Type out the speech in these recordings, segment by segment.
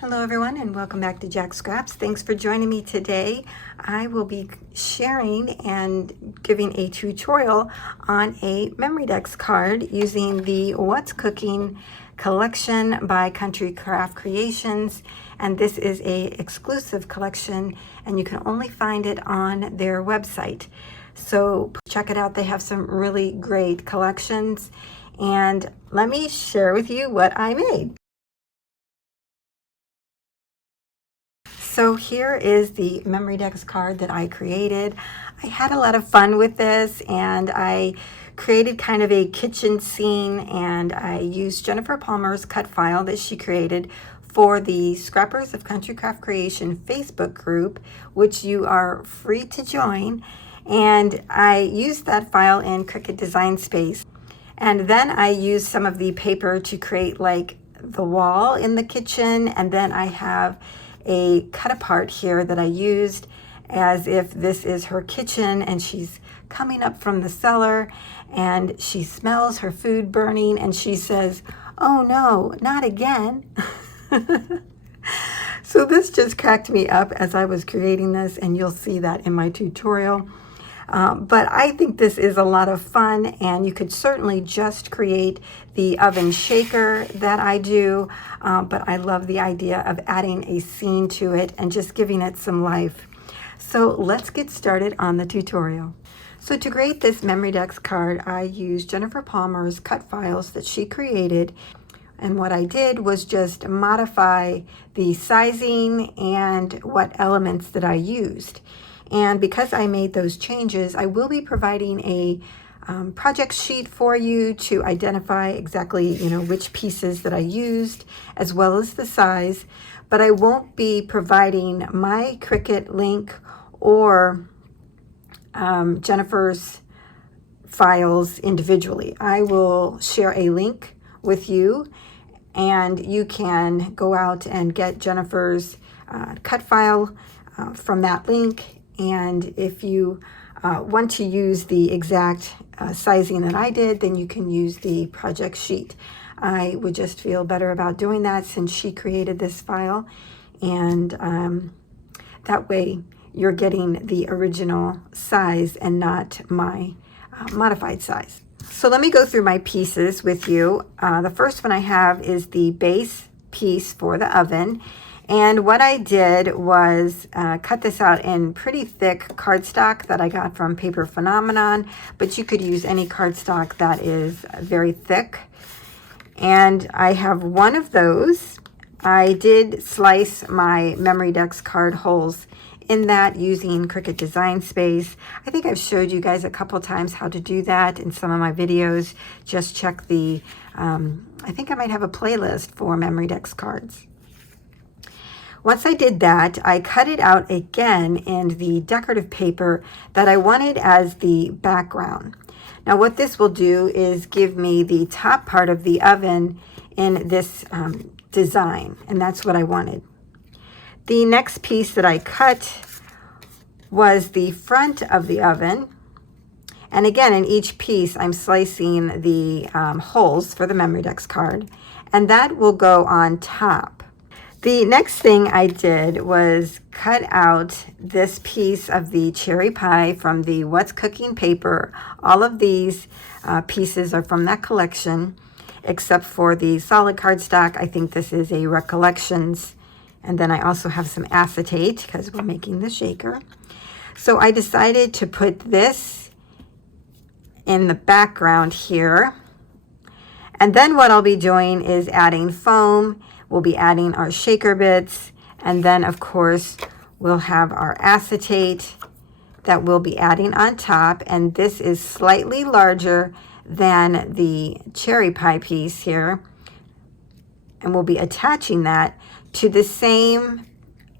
Hello everyone and welcome back to Jacqs. Thanks for joining me today. I will be sharing and giving a tutorial on a Memorydex card using the What's Cooking collection by Country Craft Creations, and this is a exclusive collection and you can only find it on their website. So check it out. They have some really great collections, and let me share with you what I made. So here is the Memorydex card that I created. I had a lot of fun with this, and I created kind of a kitchen scene, and I used Jennifer Palmer's cut file that she created for the Scrappers of Country Craft Creation Facebook group, which you are free to join. And I used that file in Cricut Design Space. And then I used some of the paper to create like the wall in the kitchen, and then I have a cut apart here that I used as if this is her kitchen and she's coming up from the cellar and she smells her food burning and she says, "Oh no, not again." So this just cracked me up as I was creating this, and you'll see that in my tutorial. But I think this is a lot of fun, and you could certainly just create the oven shaker that I do, but I love the idea of adding a scene to it and just giving it some life. So let's get started on the tutorial. So to create this Memorydex card, I used Jennifer Palmer's cut files that she created, and what I did was just modify the sizing and what elements that I used. And because I made those changes, I will be providing a project sheet for you to identify exactly, which pieces that I used, as well as the size. But I won't be providing my Cricut link or Jennifer's files individually. I will share a link with you, and you can go out and get Jennifer's cut file from that link. And if you want to use the exact sizing that I did, then you can use the project sheet. I would just feel better about doing that since she created this file, and that way you're getting the original size and not my modified size. So let me go through my pieces with you. The first one I have is the base piece for the oven. And what I did was cut this out in pretty thick cardstock that I got from Paper Phenomenon, but you could use any cardstock that is very thick. And I have one of those. I did slice my Memorydex card holes in that using Cricut Design Space. I think I've showed you guys a couple times how to do that in some of my videos. Just check the, I think I might have a playlist for Memorydex cards. Once I did that, I cut it out again in the decorative paper that I wanted as the background. Now what this will do is give me the top part of the oven in this design, and that's what I wanted. The next piece that I cut was the front of the oven. And again, in each piece, I'm slicing the holes for the Memorydex card, and that will go on top. The next thing I did was cut out this piece of the cherry pie from the What's Cooking paper. All of these pieces are from that collection, except for the solid cardstock. I think this is a Recollections. And then I also have some acetate because we're making the shaker. So I decided to put this in the background here. And then what I'll be doing is adding foam. We'll be adding our shaker bits, and then of course we'll have our acetate that we'll be adding on top, and this is slightly larger than the cherry pie piece here, and we'll be attaching that to the same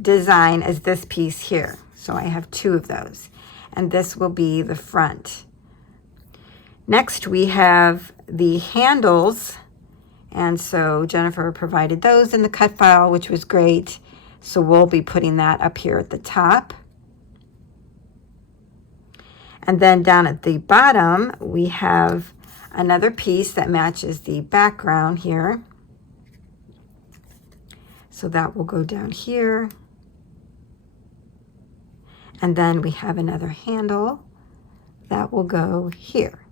design as this piece here. So I have two of those, and this will be the front. Next we have the handles. And so Jennifer provided those in the cut file, which was great. So we'll be putting that up here at the top. And then down at the bottom, we have another piece that matches the background here. So that will go down here. And then we have another handle that will go here.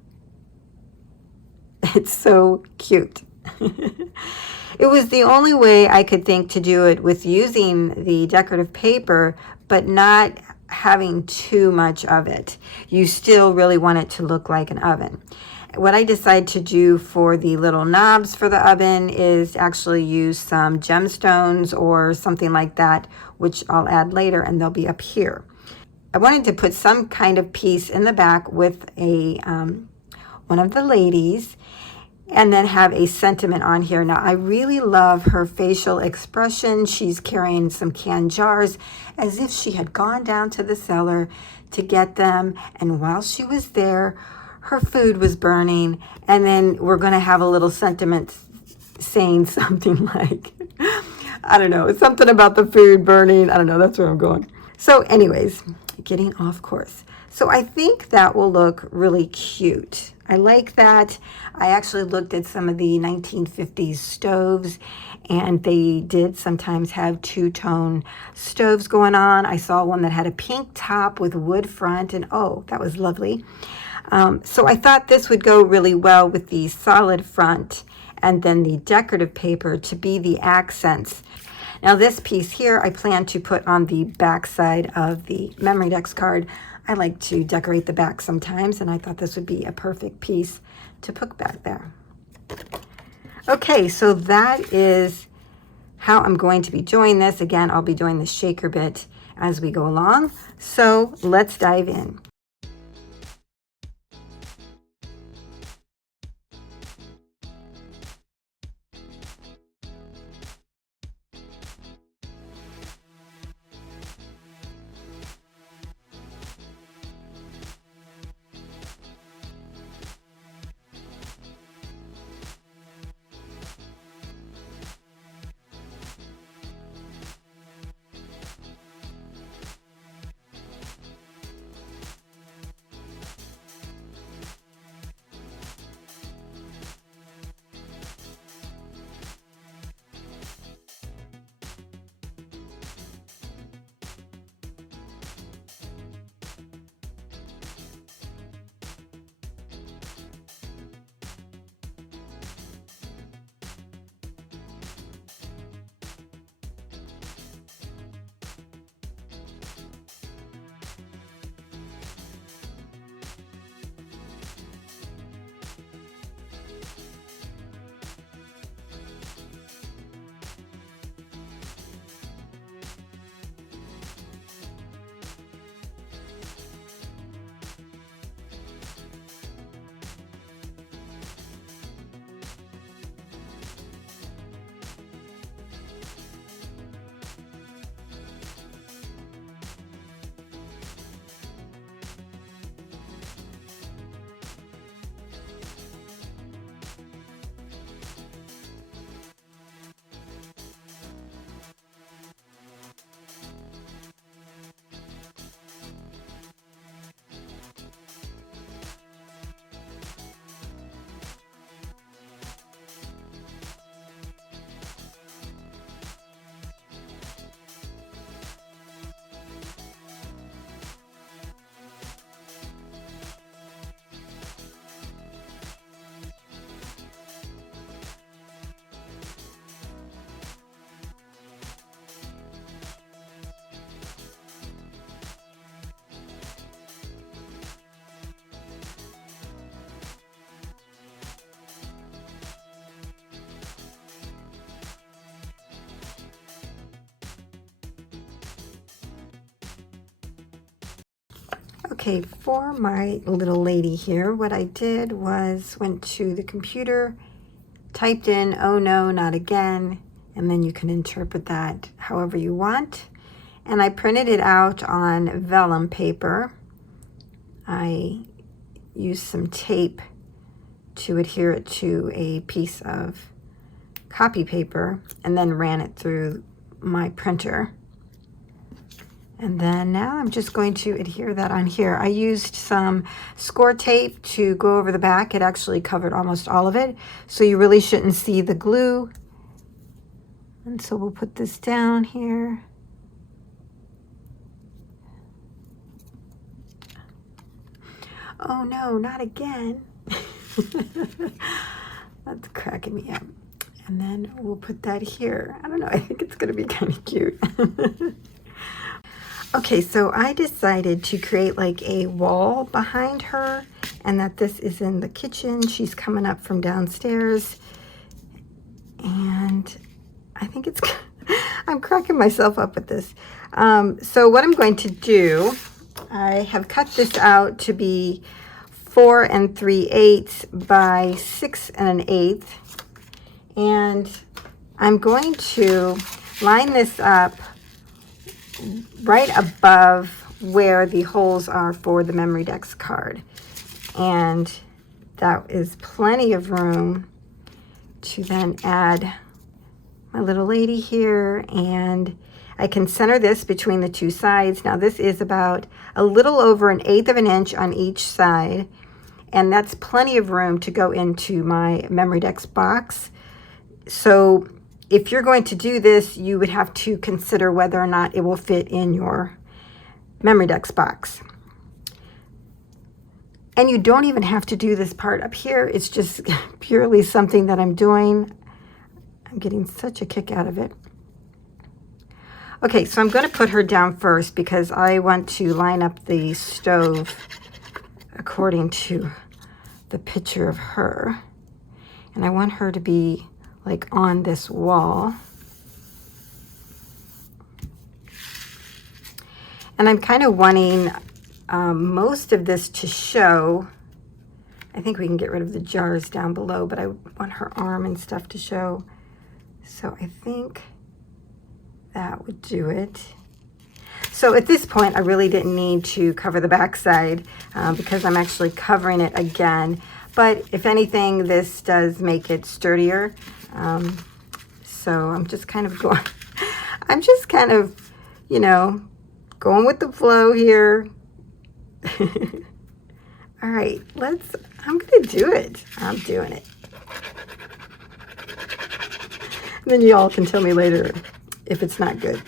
It's so cute. It was the only way I could think to do it with using the decorative paper, but not having too much of it. You still really want it to look like an oven. What I decided to do for the little knobs for the oven is actually use some gemstones or something like that, which I'll add later, and they'll be up here. I wanted to put some kind of piece in the back with a one of the ladies, and then have a sentiment on here. Now, I really love her facial expression. She's carrying some canned jars as if she had gone down to the cellar to get them. And while she was there, her food was burning. And then we're going to have a little sentiment saying something like, I don't know, something about the food burning. I don't know, that's where I'm going. So anyways, getting off course. So I think that will look really cute. I like that. I actually looked at some of the 1950s stoves, and they did sometimes have two-tone stoves going on. I saw one that had a pink top with wood front, and oh, that was lovely. So I thought this would go really well with the solid front and then the decorative paper to be the accents. Now this piece here I plan to put on the back side of the Memorydex card. I like to decorate the back sometimes, and I thought this would be a perfect piece to put back there. Okay, so that is how I'm going to be doing this. Again, I'll be doing the shaker bit as we go along. So let's dive in. Okay, for my little lady here, what I did was went to the computer, typed in, "oh no, not again," and then you can interpret that however you want. And I printed it out on vellum paper. I used some tape to adhere it to a piece of copy paper and then ran it through my printer. And then now I'm just going to adhere that on here. I used some score tape to go over the back. It actually covered almost all of it, so you really shouldn't see the glue. And so we'll put this down here. Oh no, not again. That's cracking me up. And then we'll put that here. I don't know, I think it's gonna be kind of cute. Okay, so I decided to create like a wall behind her, and that this is in the kitchen. She's coming up from downstairs, and I think it's, I'm cracking myself up with this. So what I'm going to do, I have cut this out to be 4 3/8 by 6 1/8, and I'm going to line this up right above where the holes are for the Memorydex card, and that is plenty of room to then add my little lady here, and I can center this between the two sides. Now this is about a little over 1/8 of an inch on each side, and that's plenty of room to go into my Memorydex box. So if you're going to do this, you would have to consider whether or not it will fit in your Memorydex box. And you don't even have to do this part up here. It's just purely something that I'm doing. I'm getting such a kick out of it. Okay, so I'm going to put her down first because I want to line up the stove according to the picture of her. And I want her to be like on this wall. And I'm kind of wanting most of this to show. I think we can get rid of the jars down below, but I want her arm and stuff to show. So I think that would do it. So at this point, I really didn't need to cover the backside because I'm actually covering it again. But if anything, this does make it sturdier. So I'm just kind of going, you know, going with the flow here. All right, I'm gonna do it. I'm doing it. And then you all can tell me later if it's not good.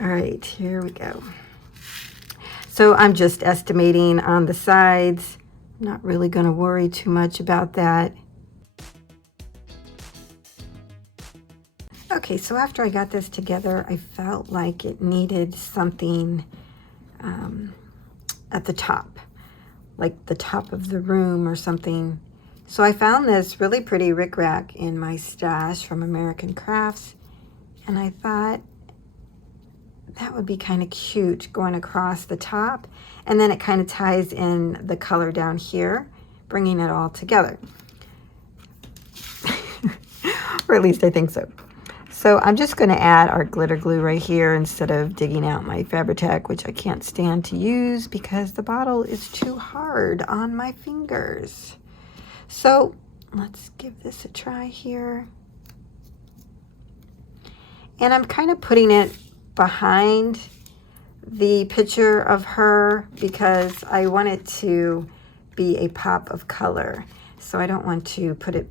All right, here we go. So I'm just estimating on the sides. I'm not really gonna worry too much about that. Okay, so after I got this together, I felt like it needed something at the top, like the top of the room or something. So I found this really pretty rickrack in my stash from American Crafts, and I thought that would be kind of cute going across the top, and then it kind of ties in the color down here, bringing it all together. Or at least I think so. So I'm just going to add our glitter glue right here instead of digging out my Fabri-Tac, which I can't stand to use because the bottle is too hard on my fingers. So let's give this a try here. And I'm kind of putting it behind the picture of her because I want it to be a pop of color. So I don't want to put it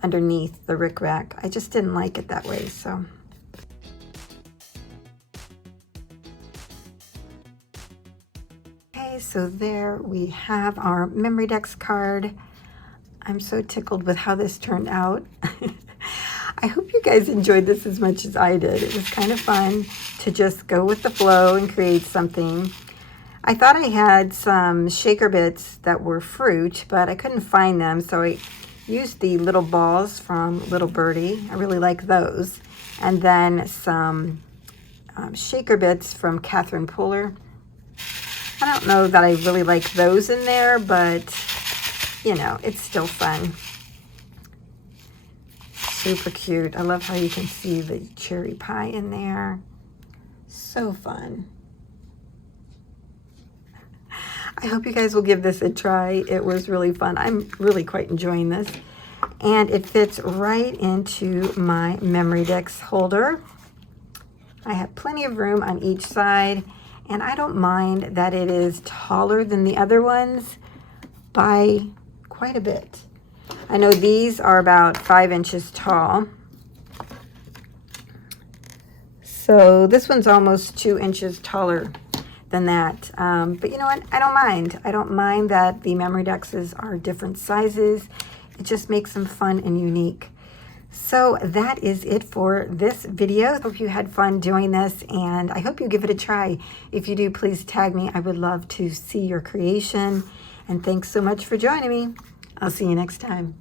underneath the rickrack. I just didn't like it that way, so. Okay, so there we have our Memorydex card. I'm so tickled with how this turned out. I hope you guys enjoyed this as much as I did. It was kind of fun to just go with the flow and create something. I thought I had some shaker bits that were fruit, but I couldn't find them, so I used the little balls from Little Birdie. I really like those. And then some shaker bits from Catherine Puller. I don't know that I really like those in there, but you know, it's still fun. Super cute. I love how you can see the cherry pie in there. So fun. I hope you guys will give this a try. It was really fun. I'm really quite enjoying this. And it fits right into my Memorydex holder. I have plenty of room on each side, and I don't mind that it is taller than the other ones by quite a bit. I know these are about 5 inches tall, So this one's almost 2 inches taller than that. But you know what? I don't mind. I don't mind that the Memorydexes are different sizes. It just makes them fun and unique. So that is it for this video. Hope you had fun doing this, and I hope you give it a try. If you do, please tag me. I would love to see your creation. And thanks so much for joining me. I'll see you next time.